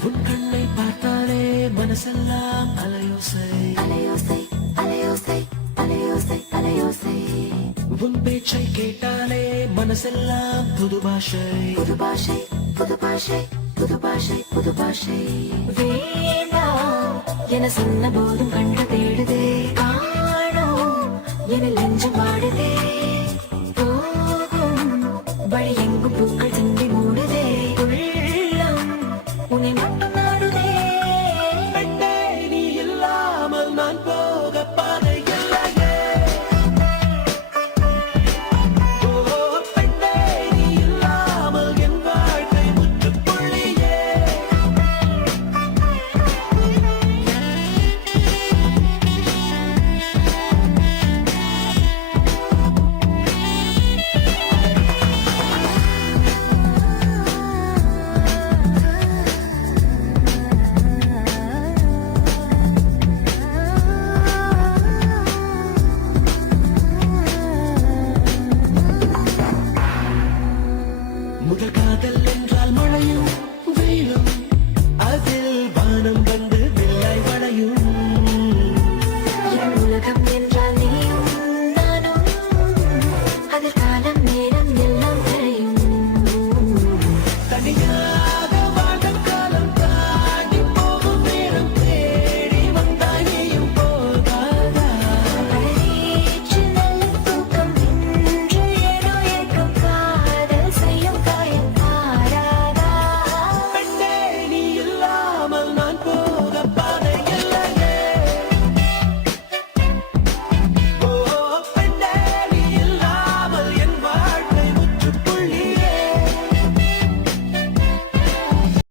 உன் கண்ணை பார்த்தாலே மனசெல்லாம் அலையோசை அலையோசை அலையோசை அலையோசை அலையோசை உன் பேச்சை கேட்டாலே மனசெல்லாம் புது பாஷை புது பாஷை புது பாஷை புது பாஷை புது பாஷை வேண்டாம் என சொன்ன போதும் கண்டு தேடுதே காணோம் என நெஞ்சம் வாடுதே போகும் வழி எங்கும் பூக்கள்